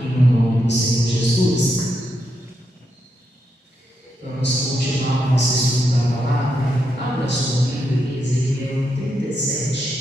em nome do Senhor Jesus. Vamos continuar o nosso estudo da palavra. Abra sua Bíblia em Ezequiel 37.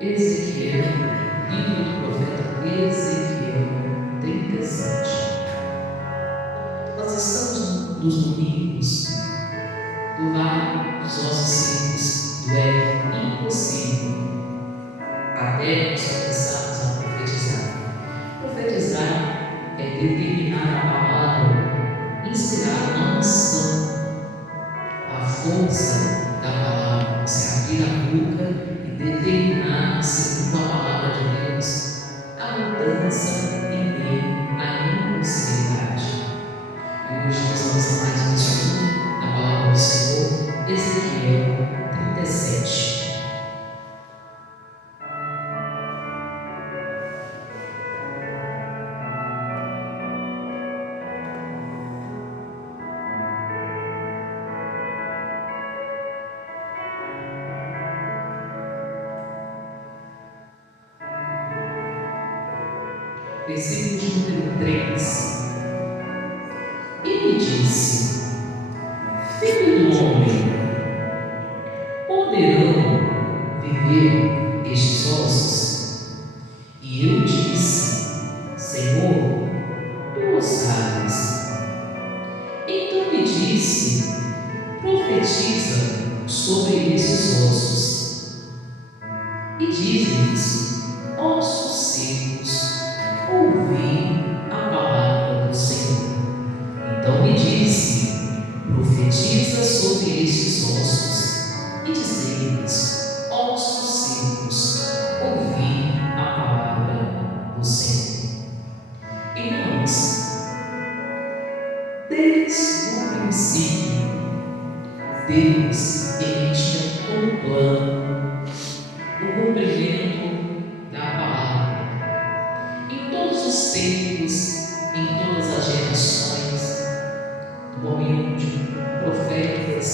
Ezequiel, livro do profeta Ezequiel 37. Nós estamos nos domingos do Vale dos Ossos Secos, do é impossível, até nós começarmos a profetizar. Profetizar é determinar a palavra, inspirar a unção, a força da palavra, você abrir a boca e determinar, segundo a palavra de Deus, a mudança em meio à impossibilidade. E hoje nós vamos a mais um estudo da palavra do Senhor, Ezequiel 37. Versículo de número 3. E me disse: Filho do homem, poderão viver estes ossos? E eu disse: Senhor, tu o sabes. Então me disse: Profetiza sobre esses ossos e diz-lhes: ossos secos, ouvi a palavra do Senhor. Então me disse: Profetiza sobre estes ossos e diz-lhes: ossos secos, ouvi a palavra do Senhor. Irmãos, desde o princípio, Deus tinha como plano o cumprimento da palavra em todos os tempos, em todas as gerações, no momento de profetas,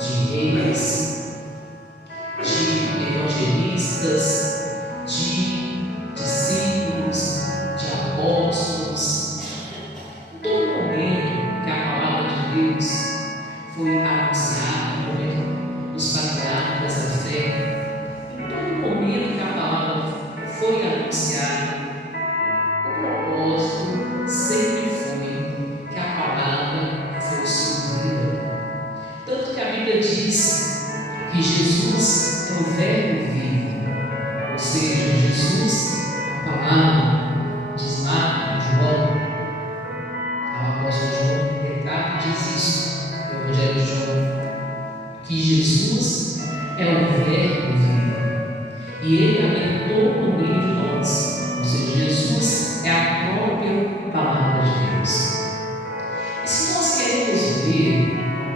de reis, de evangelistas, de discípulos, de apóstolos. Em todo momento que a palavra de Deus foi anunciada, no momento dos patriarcas da fé, em todo momento que a palavra foi anunciada, o propósito sempre foi que a palavra fosse cumprida. Tanto que a Bíblia diz que Jesus é o Verbo vivo, ou seja, Jesus, a palavra, diz Marcos, João, o apóstolo João retrata e diz isso no Evangelho de João, que Jesus é o Verbo vivo e ele habitou no meio de nós, ou seja, Jesus é a própria palavra de Deus. E se nós queremos ver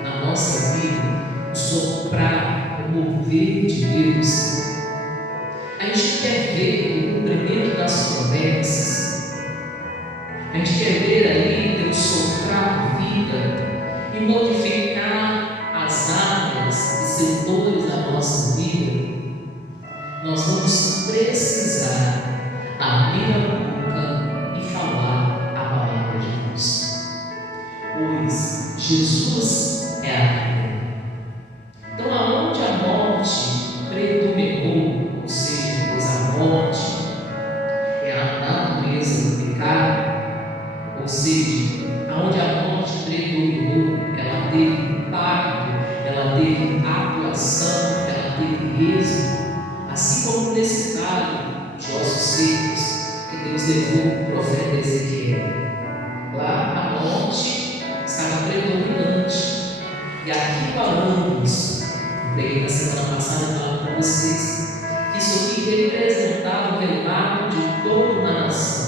na nossa vida o soprar, o mover de Deus, a gente quer ver o cumprimento das promessas, a gente quer ver ali Deus soprar vida e modificar as áreas e setores da nossa vida, nós vamos precisar abrir a boca e falar a palavra de Deus, pois Jesus é a vida. Então, aonde a morte Deus levou o profeta Ezequiel. Lá a morte estava predominante. E aqui há anos, eu preguei na semana passada falando para vocês, que isso aqui representava o relato de toda uma nação,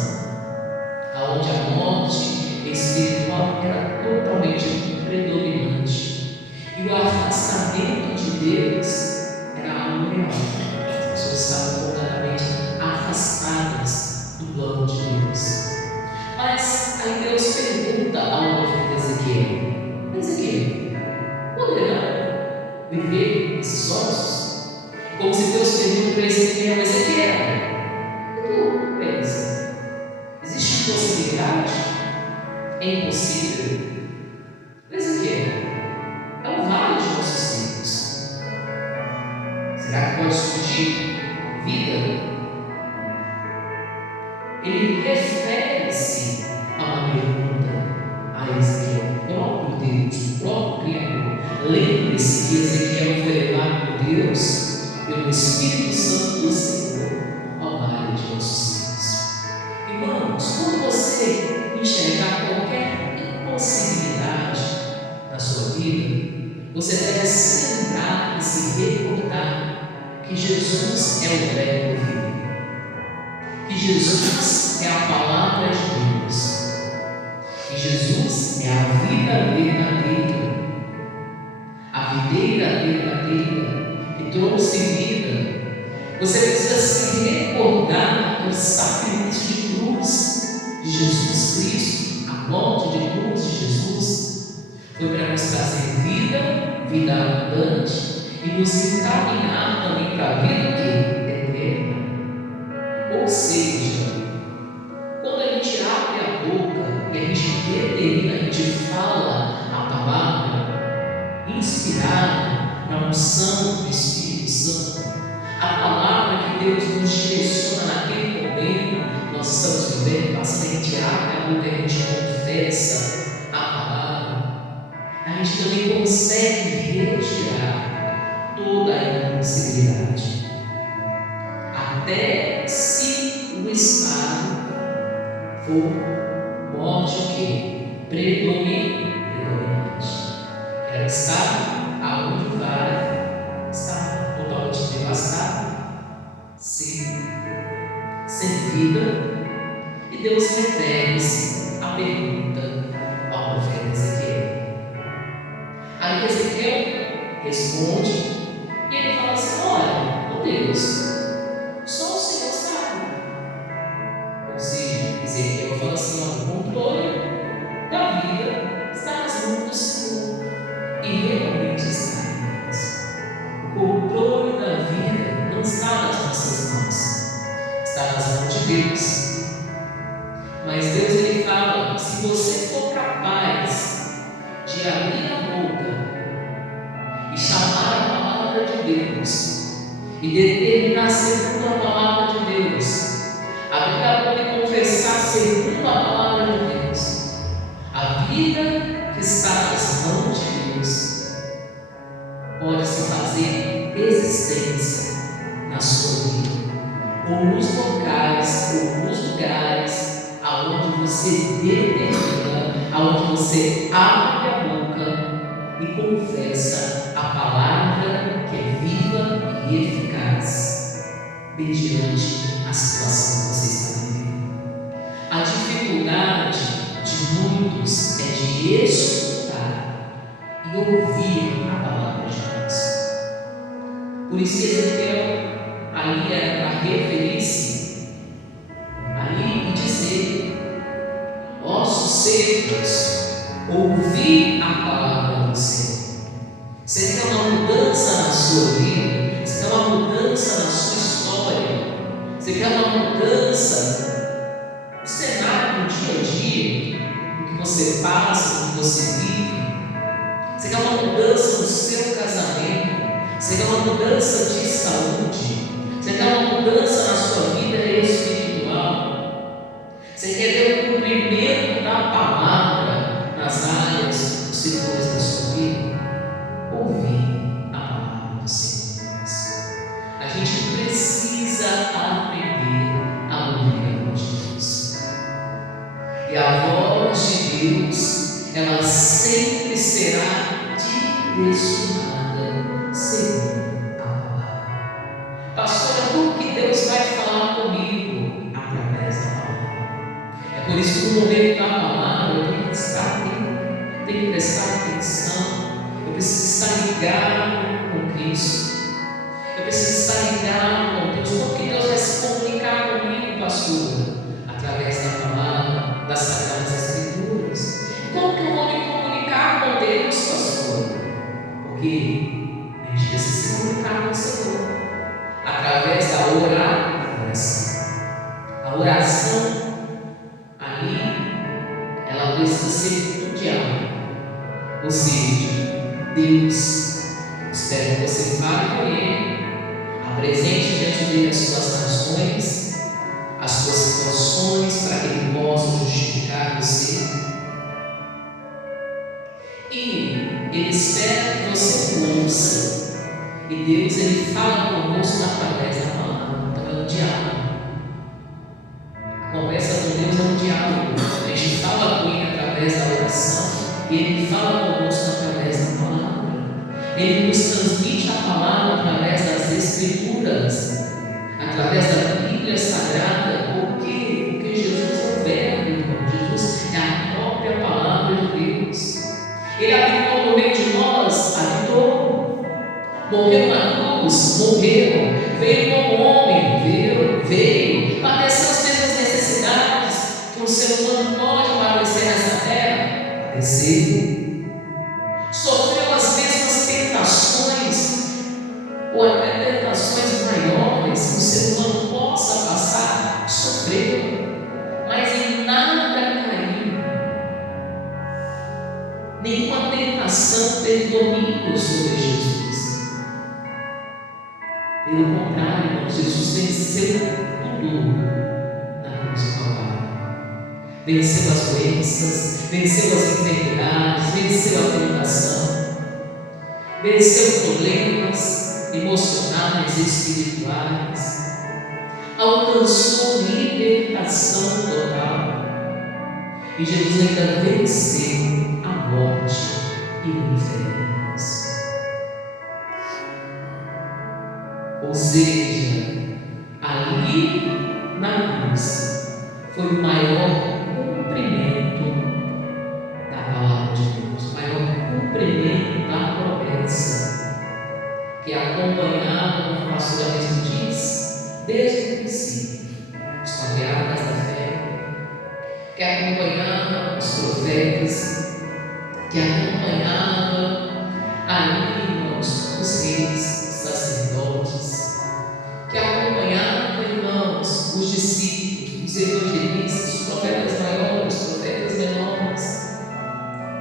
onde a morte espiritual era totalmente predominante. E o afastamento de Deus era algo real. As pessoas estavam completamente afastadas do plano de Deus. Mas aí Deus pergunta ao profeta Ezequiel: Ezequiel, poderá viver esses ossos? Como se Deus pergunta para Ezequiel: Ezequiel, o que tu pensa? Existe possibilidade? É impossível? Ezequiel, é um vale de nossos filhos. Será que pode surgir vida? Ele refere-se a uma pergunta a Ezequiel, o próprio Deus, o próprio Criador. Lembre-se que Ezequiel foi levado por Deus, pelo Espírito Santo do Senhor, ao vale de nossos filhos. Irmãos, quando você enxergar qualquer impossibilidade na sua vida, você deve se lembrar e se recordar que Jesus é o verbo vivo. Que Jesus é a palavra de Deus, que Jesus é a vida verdadeira, a videira verdadeira que trouxe vida. Você precisa se recordar do sacrifício de cruz de Jesus Cristo. A morte de cruz de Jesus foi para nos trazer vida, vida abundante, e nos encaminhar também para a vida eterna. Ou seja, quando a gente abre a boca e a gente determina, a gente fala a palavra inspirada na unção do Espírito Santo, a palavra que Deus nos direciona naquele momento, nós estamos vivendo, basta a gente abre a boca e a gente confessa a palavra, a gente também consegue retirar toda a impossibilidade. Até se o estado for morte o quê? Predominante. Ela está aonde vai estar totalmente devastada, sem vida. E Deus refere-se à pergunta ao profeta Ezequiel. Aí Ezequiel responde e ele fala assim: olha, ó Deus, só o Senhor sabe. Ou seja, Ezequiel fala assim: ó, o controle da vida está nas mãos do Senhor. E realmente está em nós. O controle da vida não está nas nossas mãos, está nas mãos de Deus. Mas Deus ele fala: se você for capaz de abrir a boca e chamar a palavra de Deus, e determinar segundo a palavra de Deus, abrir a boca e confessar segundo a palavra de Deus, a vida que está nas mãos de Deus pode se fazer existência na sua vida, ou nos lugares aonde você determina, aonde você abre a boca e confessa a palavra que é viva e eficaz mediante a situação que você está vivendo. A dificuldade de muitos é de escutar e ouvir a palavra de Deus. Por isso que Ezequiel ali era para referir-se ali e dizer: ossos secos, ouvir a palavra do Senhor. Você quer uma mudança na sua vida? Você quer uma mudança na sua história? Você quer uma mudança no cenário do dia a dia, no que você passa, no que você vive? Você quer uma mudança no seu casamento? Você quer uma mudança de saúde? Você quer uma mudança na sua vida espiritual? Você quer ver o cumprimento da palavra nas áreas, nos setores da sua vida? Ouvir a palavra do Senhor. A gente precisa aprender a ouvir a voz de Deus. Deus, ela sempre será direcionada segundo a palavra. Pastora, como que Deus vai falar comigo? Através da palavra. É por isso que no momento da palavra eu tenho que estar atento, tenho que prestar atenção, eu preciso estar ligado com Cristo, eu preciso estar ligado com Deus. Como que Deus vai se comunicar comigo, pastor? Através da palavra, das Sagradas Escrituras. Como que eu vou me comunicar com Deus, pastor? Porque a gente precisa se comunicar com o Senhor através da oração. A oração ali, ela precisa ser um diálogo. Ou seja, Deus espera que você fale com Ele, apresente diante dele as suas razões, as suas situações, para que Ele possa justificar você. E Ele espera que você ouça. E Deus, Ele fala conosco através da palavra. Então é um diálogo. A conversa com Deus é um diálogo. A gente fala com Ele através da oração e Ele fala conosco através da palavra. Ele nos transmite a palavra através das Escrituras, através da Bíblia Sagrada. Por quê? Porque Jesus é o Verbo, irmão. Jesus é a própria palavra de Deus. Ele habitou no meio de nós, habitou. Morreu na cruz, morreu. Veio como homem, veio. Padeceu as mesmas necessidades que um ser humano pode padecer nessa terra. Padeceu. Sofreu as mesmas tentações, ou até tentações maiores que o ser humano possa passar. Sofreu, mas em nada caiu. Nenhuma tentação teve domínio sobre Jesus. Pelo contrário, irmão, Jesus venceu tudo na cruz do Calvário. Venceu as doenças, venceu as enfermidades, venceu a tentação, venceu problemas emocionais e espirituais, alcançou libertação total. E Jesus ainda venceu a morte e o inferno. Ou seja, ali na cruz foi o maior cumprimento da palavra de Deus, o maior cumprimento da promessa que acompanhava, como a pastora mesmo diz, desde o princípio, os patriarcas da fé, que acompanhava os profetas, que acompanhava ali, irmãos, os reis, sacerdotes, que acompanhavam, irmãos, os discípulos, os evangelistas, os profetas maiores, os profetas menores,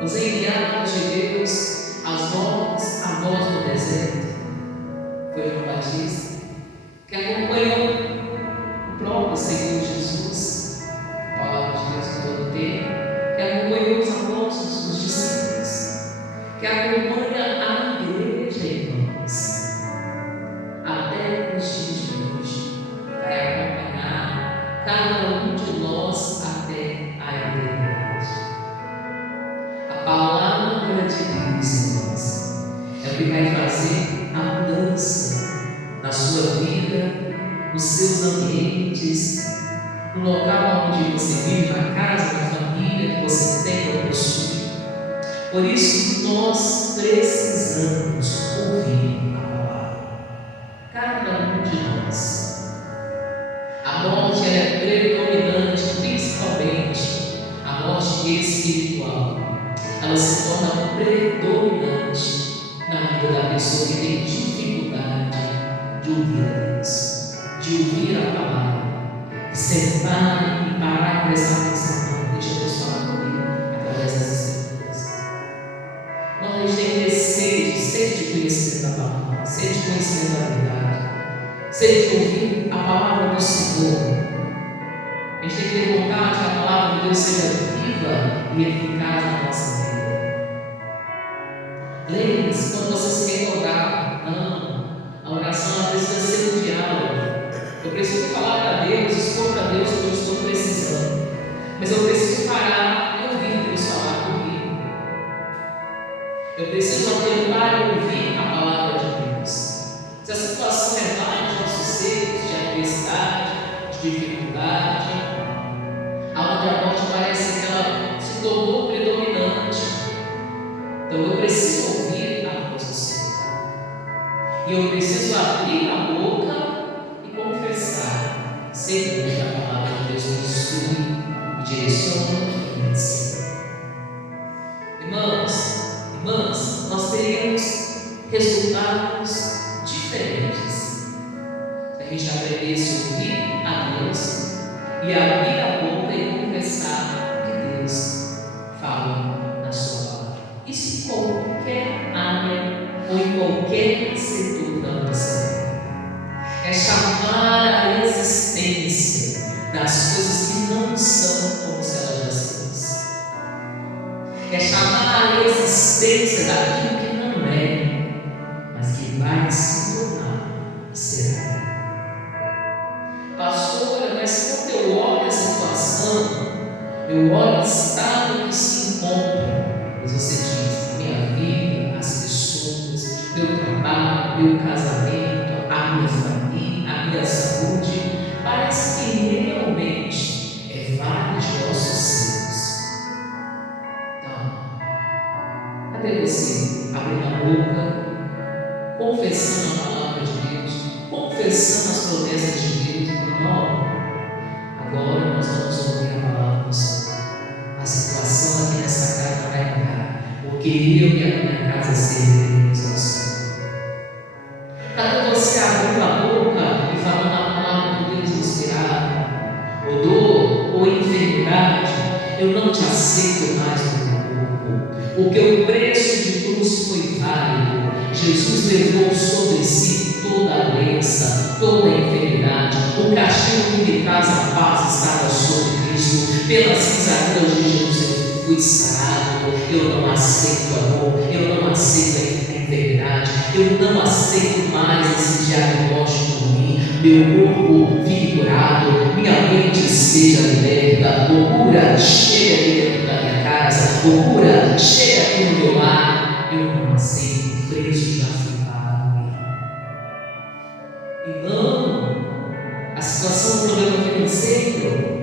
os enviados de Deus, a voz do deserto. Foi João Batista, que acompanhou o próprio Senhor Jesus, a palavra de Deus em todo o tempo, que acompanhou os apóstolos, os discípulos, que acompanha a igreja, irmãos. Até os dias de hoje, vai acompanhar cada um de nós até a eternidade. A palavra de Deus, irmãos, é o que vai fazer a mudança na sua vida, nos seus ambientes, no local onde você vive, na casa, na família que você tem ou possui. Por isso, nós precisamos ouvir cada um de nós. A morte é predominante, principalmente a morte espiritual. Ela se torna predominante na vida da pessoa que tem dificuldade de ouvir a Deus, de ouvir a palavra, de sentar e parar e prestar atenção. Deixa Deus falar comigo através das Escrituras. Nós temos que ter sede de conhecimento da palavra, sede de conhecimento da verdade, sede de ouvir a palavra do Senhor. A gente tem que ter vontade que a palavra de Deus seja viva e eficaz na nossa vida. Lembre-se, quando você se recordar, a oração ela precisa ser um diálogo. Eu preciso falar para Deus, expor para Deus o que eu estou precisando, mas eu preciso parar e ouvir Deus falar. Eu preciso atentar e ouvir a palavra de Deus. Se a situação é má nos nossos seres, de adversidade, de dificuldade, aonde a morte parece que ela se tornou predominante, então eu preciso ouvir a voz do Senhor. E eu preciso abrir a boca e confessar, segundo a palavra de Deus me instrui, me direciona e me ensina. Irmãs, nós teremos resultados diferentes se a gente aprendesse a ouvir a Deus e abrir a boca e confessar que Deus fala na sua palavra. Isso em qualquer área ou em qualquer setor da nossa vida. É chamar a existência das coisas que não são como se elas já fossem. É chamar a existência daquilo que não é, mas que vai se tornar e será. Pastora, mas quando eu olho a situação, eu olho o estado que se encontra, mas você diz, a minha vida, as pessoas, meu trabalho, meu casamento, a minha família, a minha saúde, parece que realmente é vários de nossos seres. Então, cadê você abrindo a boca, confessando a palavra de Deus, confessando as promessas de Deus? Agora nós vamos ouvir a palavra do Senhor. A situação aqui nessa casa vai mudar, porque eu e a minha casa serviremos ao Senhor. Cadê você abrindo a boca e falando a palavra de Deus inspirada? Ou dor, ou enfermidade, eu não te aceito mais no meu corpo, porque o preço de cruz foi válido. Jesus levou sobre si toda a doença, toda a enfermidade. O castigo que me traz a paz estava sobre Cristo. Pelas pisaduras de Jesus eu fui sarado. Eu não aceito a dor, eu não aceito a enfermidade, eu não aceito mais esse diagnóstico ruim. Meu corpo fique curado, minha mente seja liberta. Loucura chega aqui dentro da minha casa, loucura chega aqui no meu lar. Eu não aceito, o preço já foi pago. E não a situação do problema financeiro.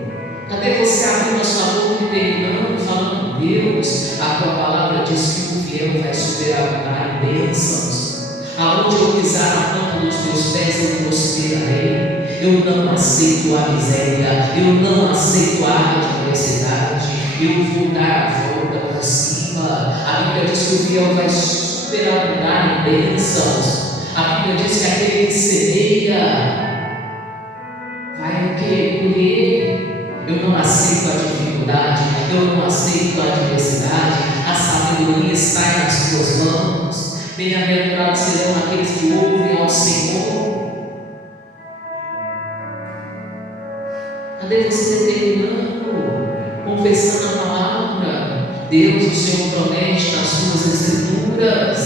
Cadê você abrindo a sua boca e terminando, falando, Deus, a tua palavra diz que o fiel vai superar em bênçãos. Aonde eu pisar a planta dos teus pés, eu prosperarei. Eu não aceito a miséria, eu não aceito a adversidade. Eu vou dar a volta por cima. A Bíblia diz que o fiel vai superar em bênçãos. A Bíblia diz que aquele que semeia vai o quê? Colher. Eu não aceito a dificuldade, eu não aceito a adversidade. A sabedoria está nas tuas mãos. Bem-aventurados serão aqueles que ouvem ao Senhor. Cadê você determinando, confessando a palavra? Deus, o Senhor promete nas suas escrituras.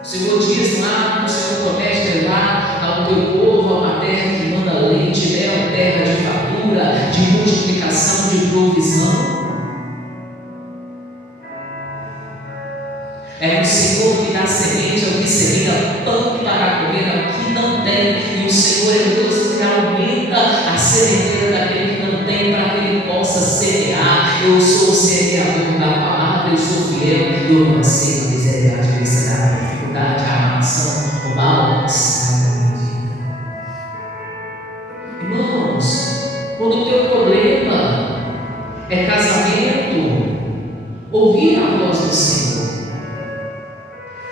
O Senhor diz lá, o Senhor promete levar ao teu povo a uma terra que manda leite e mel, terra de fartura, de multiplicação, de provisão. É o Senhor que dá semente ao que semeia, pão para comer ao que não tem. E o Senhor é Deus que aumenta a sementeira daquele que não tem, para que ele possa semear. Eu sou o semeador da palavra, eu sou fiel, eu não aceito a miséria, a adversidade, a dificuldade, a amarração, o mal, sai da minha vida. Irmãos, quando o teu problema é casamento, ouvir a voz do Senhor.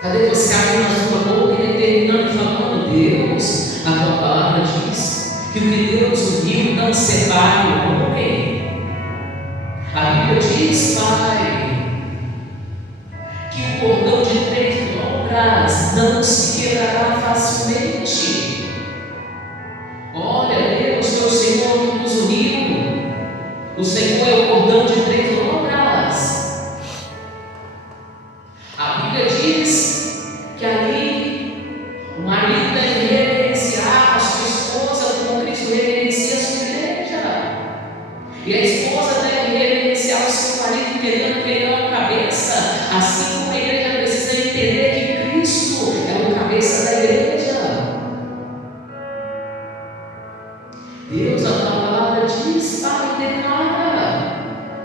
Cadê você abrindo a sua boca e determinando e falando, Deus, a tua palavra diz que o que Deus uniu não separe o homem. A Bíblia diz, Pai, que o cordão de 3 dobras não se quebrará facilmente. Olha, Deus, foi o Senhor que nos uniu. O Senhor é o cordão de 3 dobras. A Bíblia diz que ali o marido deve reverenciar a sua esposa como Cristo reverencia a sua igreja. E a esposa deve reverenciar o seu marido, entendendo que ele é a cabeça, assim como a igreja precisa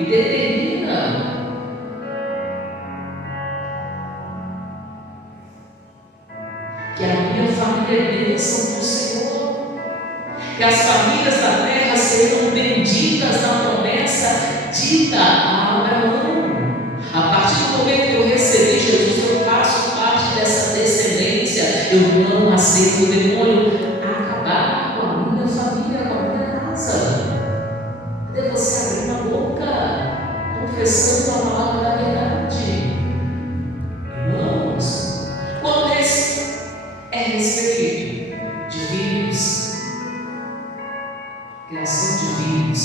e determina que a minha família é bênção do Senhor, que as famílias da terra serão benditas na promessa dita a Abraão. A partir do momento que eu recebi Jesus, eu faço parte dessa descendência. Eu não aceito o demônio acabar com a minha família, com a minha casa. Cadê você abrir a boca, confessando a palavra da verdade? Irmãos, quando é respeito de filhos, criação de filhos,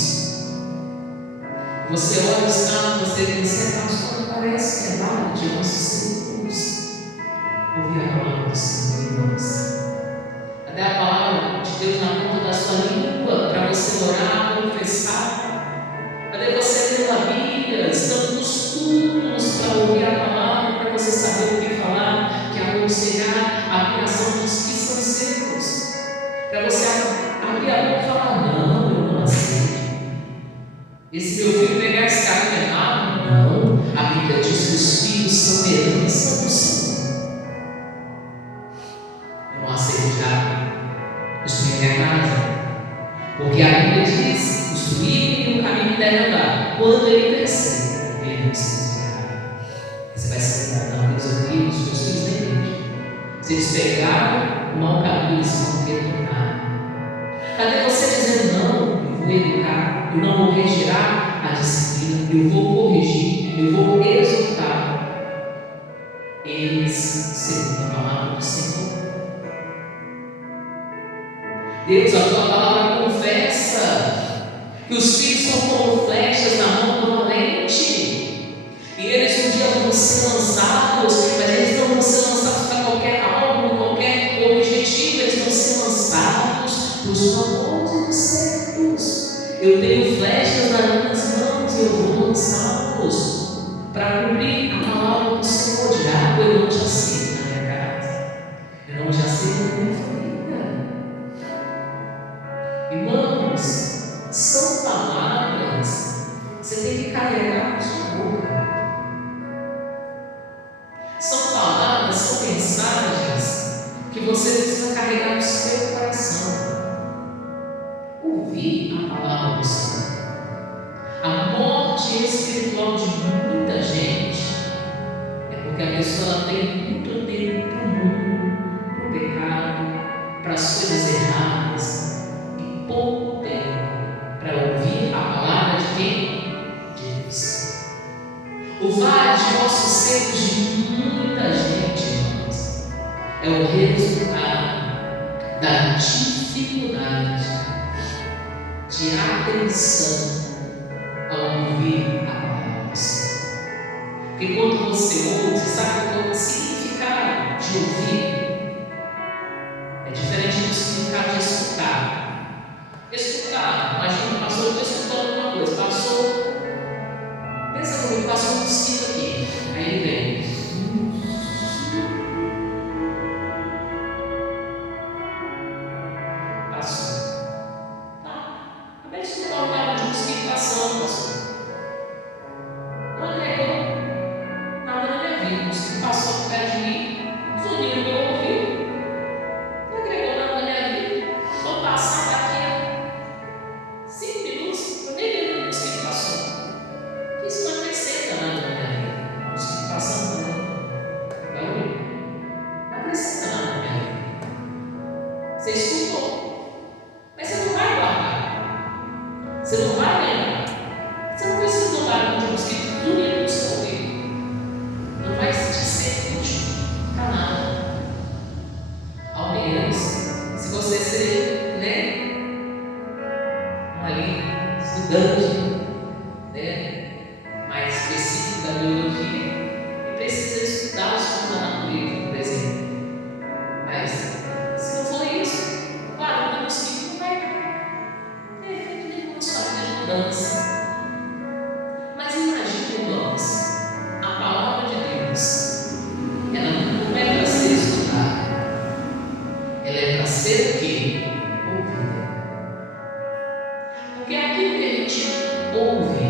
você olha o estado, você pensa, pastor, parece que é nada de nossos tempos. Ouvir a palavra do Senhor, irmãos. Até a palavra de Deus na ponta da sua língua, para você orar, confessar. Cadê você lendo a Bíblia, estando nos cultos para ouvir a palavra, para você saber o que falar, que aconselhar a criação dos que são secos. Para você abrir a boca e falar, não, eu não aceito. Esse meu filho pegar esse caminho errado, não. A Bíblia diz que os filhos são herança do Senhor. Eu não aceito já construir minha casa, porque a Bíblia diz: construir o caminho que deve andar. Quando ele crescer, ele não se desviará. Você vai se lembrar, não, meus amigos, meus filhos da igreja. Se eles pegaram o mau caminho, eles vão retornar. Cadê você dizendo, não, eu vou educar, eu não vou retirar a disciplina, eu vou corrigir, eu vou exortar eles segundo a palavra do Senhor? Deus, a tua palavra confessa que os filhos são como flechas na mão do valente, e eles um dia vão ser lançados, mas eles não vão ser lançados para qualquer alvo, qualquer objetivo, eles vão ser lançados para os favores e dos certos. Eu tenho flechas nas minhas mãos e eu vou lançá-los para cumprir a palavra do Senhor. Diabo, eu não te aceito na minha casa, eu não te aceito na minha família. Irmãos, são palavras que você tem que carregar na sua boca. São palavras, são mensagens que você precisa carregar no seu coração. Ouvir a palavra do Senhor. A morte espiritual de muita gente é porque a pessoa tem muito tempo para o mundo, para o pecado, para as coisas erradas, e pouco tempo para ouvir a palavra de quem? De Deus. O vale de ossos secos de muita gente, irmãos, é o resultado da dificuldade de atenção ao ouvir a palavra do Senhor. Porque quando você ouve, você sabe qual é o significado de ouvir? É diferente do significado de escutar. Escutar, imagina, passou, eu estou escutando alguma coisa, passou, pensa comigo, passou um mosquito aqui, aí ele vem. Passou. Acabei de escutar um barulho de mosquito passando, pastor. Não agregou nada na minha vida. O mosquito passou por perto de mim, zuniu no meu ouvido. Não agregou nada na minha vida. Vou passar daqui a 5 minutos, eu nem lembro que o mosquito passou. Isso não acrescenta nada na minha vida. O mosquito passando também. Barulho. Não acrescenta nada na minha vida. Você escutou, mas você não vai guardar. Você não vai lembrar. Você não precisa do barulho de um mosquito dormindo no seu ouvido. Não vai te ser útil para nada. Ao menos, se você ser, ali, estudante, mais específico da biologia, e precisa estudar os fundos da natureza, por exemplo. Mas, se não for isso, o barulho do mosquito não vai ter efeito nenhum na sua vida de mudança. Mas imagine, irmãos, a palavra de Deus, ela não é para ser estudada, ela é para ser o quê? Ouvida. Porque aquilo que a gente ouve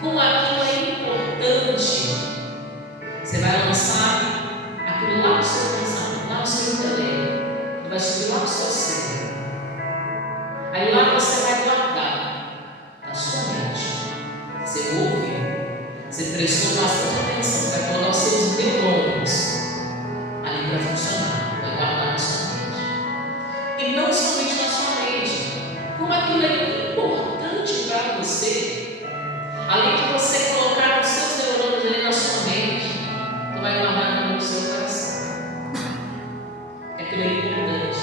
como aquilo é importante. Você vai lançar aquilo lá no seu pensamento, lá no seu intelecto, vai subir lá no seu cérebro. Aí lá você vai guardar na sua mente. Você ouve, você prestou bastante atenção, você vai colocar os seus neurônios ali para funcionar, vai guardar na sua mente. E não somente na sua mente, como aquilo é importante para você, além de você colocar os seus neurônios ali na sua mente, tu vai guardar no seu coração. Aquilo é importante,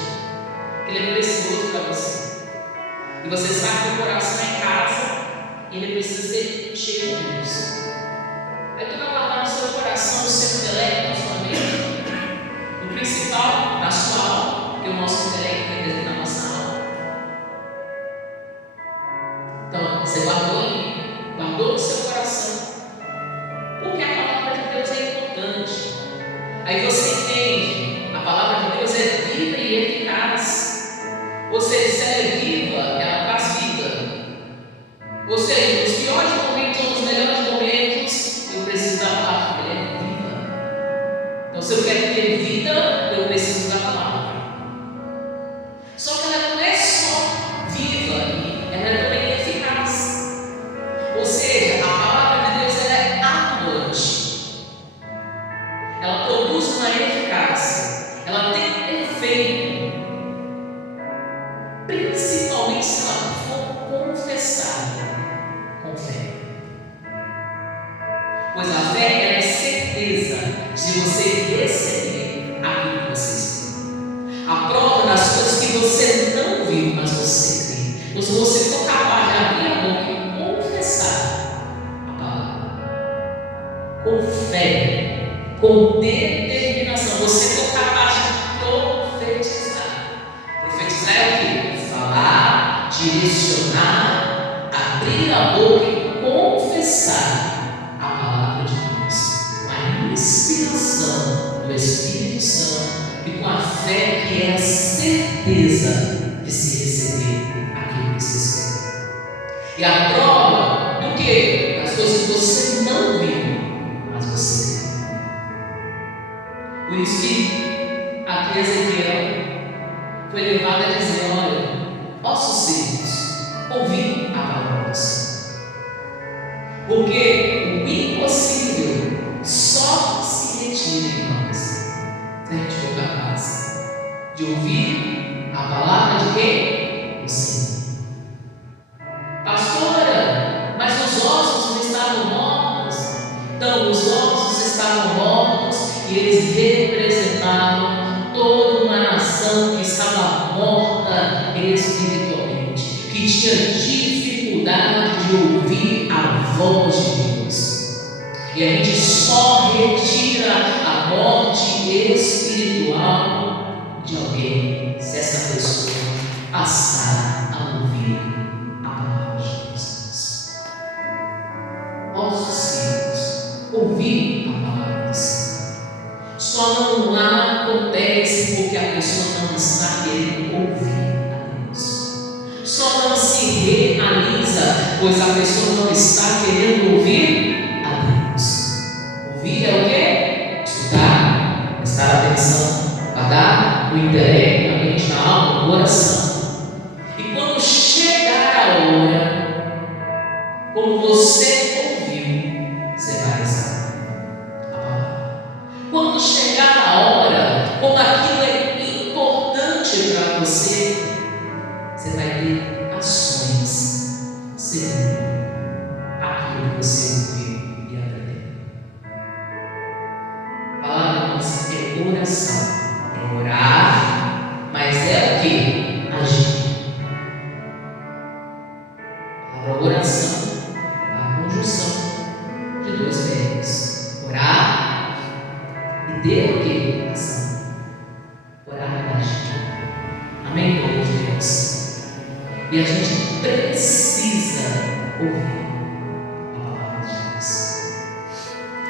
aquilo é precioso para você. E você sabe que o coração é casa, e ele precisa ser cheio de Deus. Aí tu vai guardar no seu coração, no seu intelecto, na sua mente, o principal da sua alma, porque o nosso intelecto representa a nossa alma. Então, você guardou no seu coração, porque a palavra de Deus é importante. Aí você entende, a palavra de Deus é viva e eficaz. Ou seja, se ela é viva, ela traz vida. Ou seja, nos piores momentos ou nos melhores momentos, eu preciso da palavra, porque ela é viva. Então, se eu quero ter vida, eu preciso da palavra. Só que ela não é só viva, ela é também eficaz. Ou seja, a palavra de Deus ela é atuante. Ela produz uma eficácia. Ela tem efeito. Principalmente se ela for confessada com fé. Pois a fé é certeza de você receber aquilo que você espera. A prova das coisas que você não viu, mas você crê. Então, se você for capaz de abrir a boca e confessar a palavra com fé, com determinação, você for capaz de profetizar. Profetizar é o quê? Falar, direcionar, abrir a boca e confessar a palavra de Deus, a inspiração do Espírito Santo e com a fé que é a certeza de se receber aquilo que se espera. E a prova do que? Das coisas que você não viu, mas você crê. Por isso que aqui Ezequiel foi levado a dizer: olha, ossos secos, ouvi a palavra do Senhor. Porque o impossível só se retira em nós se a gente for capaz de ouvir a palavra de quem? Do Senhor. Pastora, mas os ossos não estavam mortos? Então, os ossos estavam mortos e eles representavam toda uma nação que estava morta espiritualmente, que tinha dificuldade de ouvir a voz de Deus. E a gente só retira a morte espiritual de alguém se essa pessoa passar a ouvir a palavra de Deus. Ossos secos, ouvir a palavra de Deus. Só não acontece porque a pessoa não está querendo ouvir a Deus. Só não se realiza, pois a pessoa não está querendo ouvir a Deus. Ouvir é o quê? Estudar, prestar atenção, guardar o intelecto, a mente, a alma, o coração. E quando chegar a hora, como você ouviu, você vai rezar a palavra. Quando chegar a hora, como aquilo é importante para você, você vai ter ações segundo aquilo que você ouviu e aprendeu. A palavra nossa é oração, é orar, mas é o que? Agir. A palavra oração é a conjunção de dois verbos: orar e ter o que? Ação. Orar e agir. Amém, povo de Deus? E a gente precisa ouvir a palavra de Deus.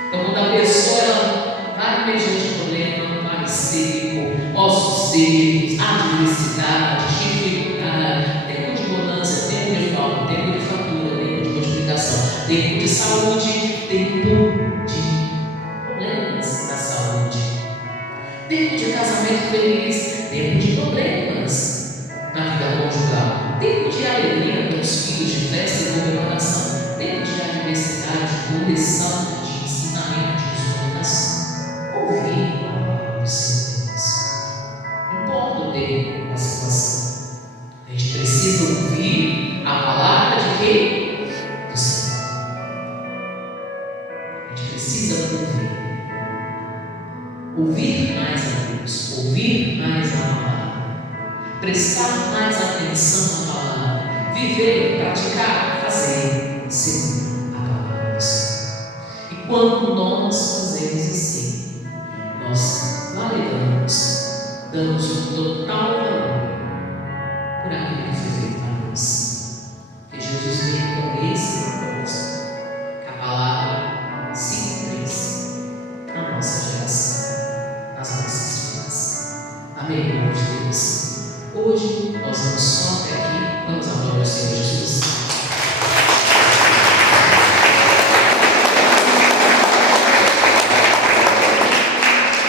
Então, quando a pessoa ela vai mediante problema, vai seco, ossos secos, adversidade, dificuldade, tempo de mudança, tempo de falta, tempo de fatura, tempo de multiplicação, tempo tempo de saúde, tempo de problemas da saúde, tempo de casamento feliz, tempo de problemas na vida conjugal, tempo de alegria com os filhos, de festa e comemoração, tempo de adversidade, de correção, de ensinamento, de exortação. Ouvir a palavra do Senhor Deus. Não importa o tempo da situação, a gente precisa ouvir a palavra de quem? Do Senhor. A gente precisa ouvir mais a Deus, ouvir mais a palavra, prestar mais atenção na palavra, viver, praticar, fazer segundo a palavra do Senhor. E quando nós fazemos assim, nós validamos, damos um total valor por aquilo que foi feito para nós.